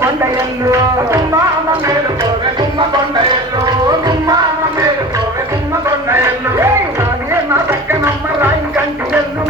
కొండయల్లు గుమ్మామ మేలు కోవె గుమ్మ కొండయల్లు గుమ్మామ మేలు కోవె గుమ్మ కొండయల్లు నా పక్కనమ్మ రాయి కంటి ఎల్లు